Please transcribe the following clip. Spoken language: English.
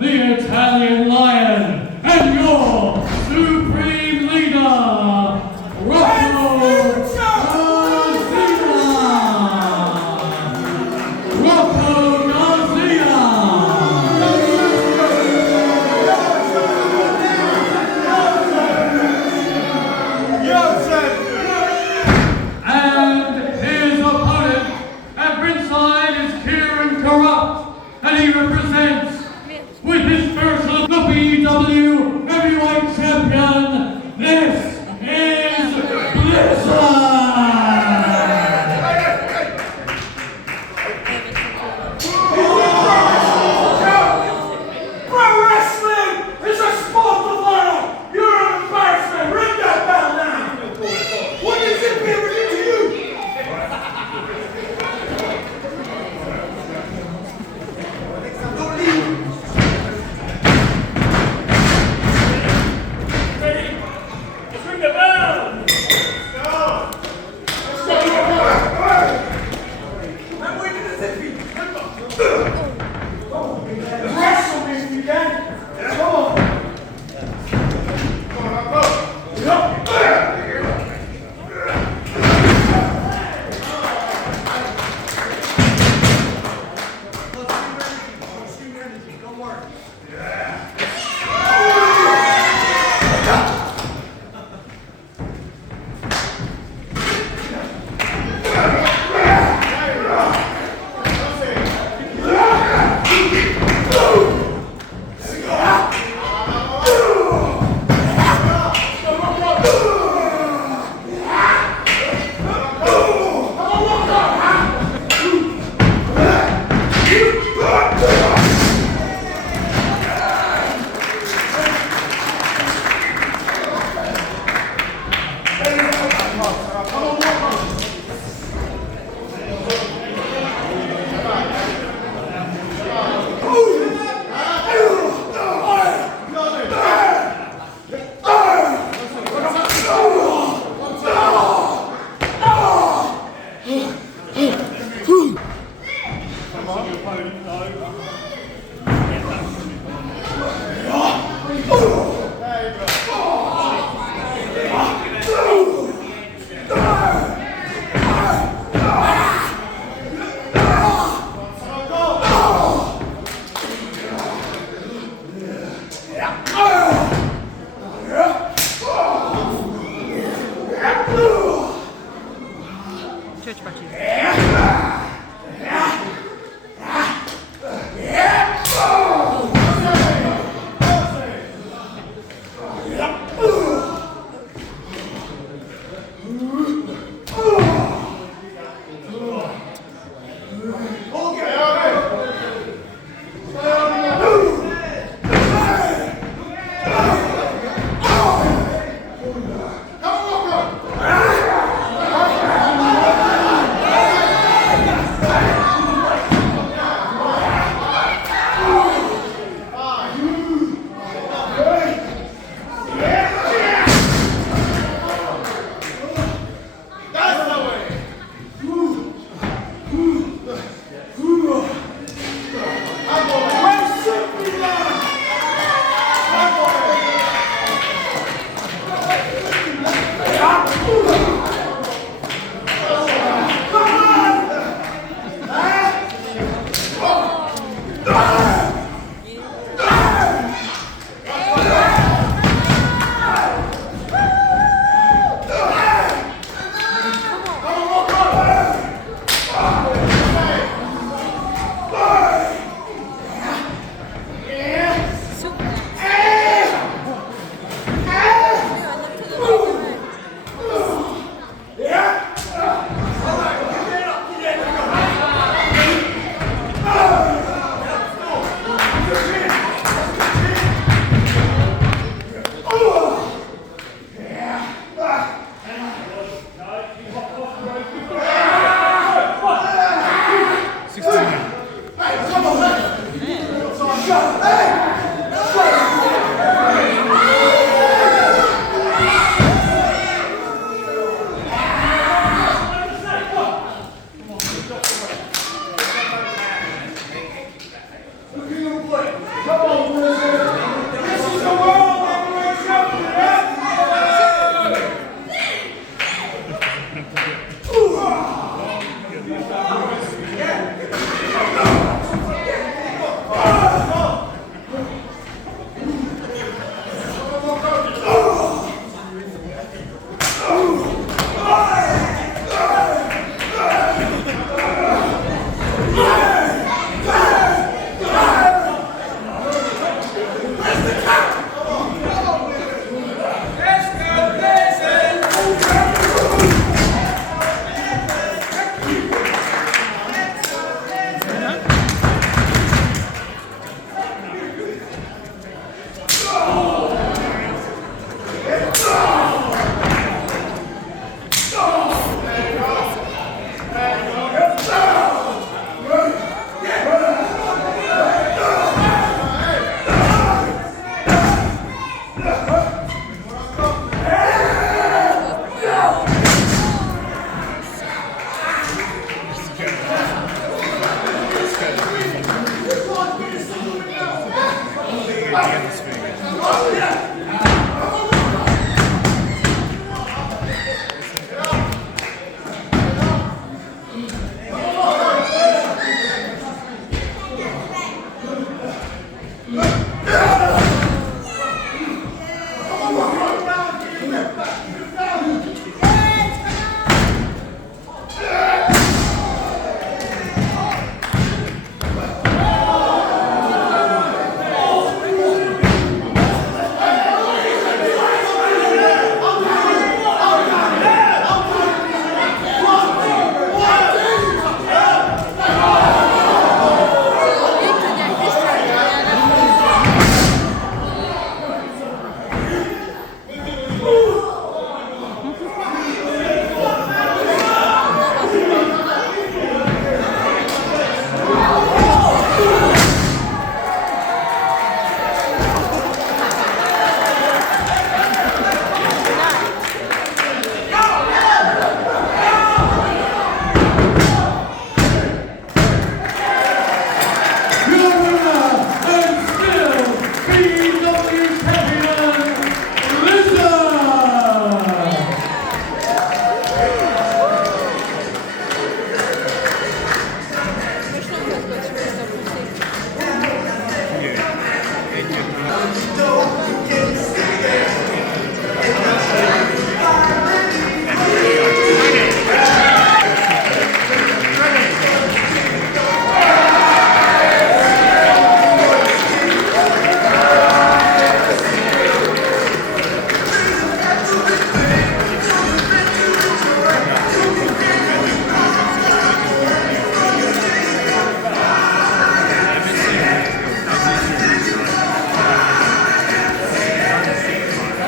the Italian Lion, and your supreme leader, Rocco Garzya! Rocco Garzya! And his opponent at ringside is Kieran Corrupt, and he represents, with his first look, the BW Heavyweight Champion. This is Blizzard! Pro wrestling is a sport of honor! You're an embarrassment! Ring that bell now! What is it we ever did to you? Don't leave! Let's ring the bell! I'm waiting to hit me! Wrestle me if you can! Come on! Don't worry. Church party. Come on, Wizard. This is the world heavyweight champion.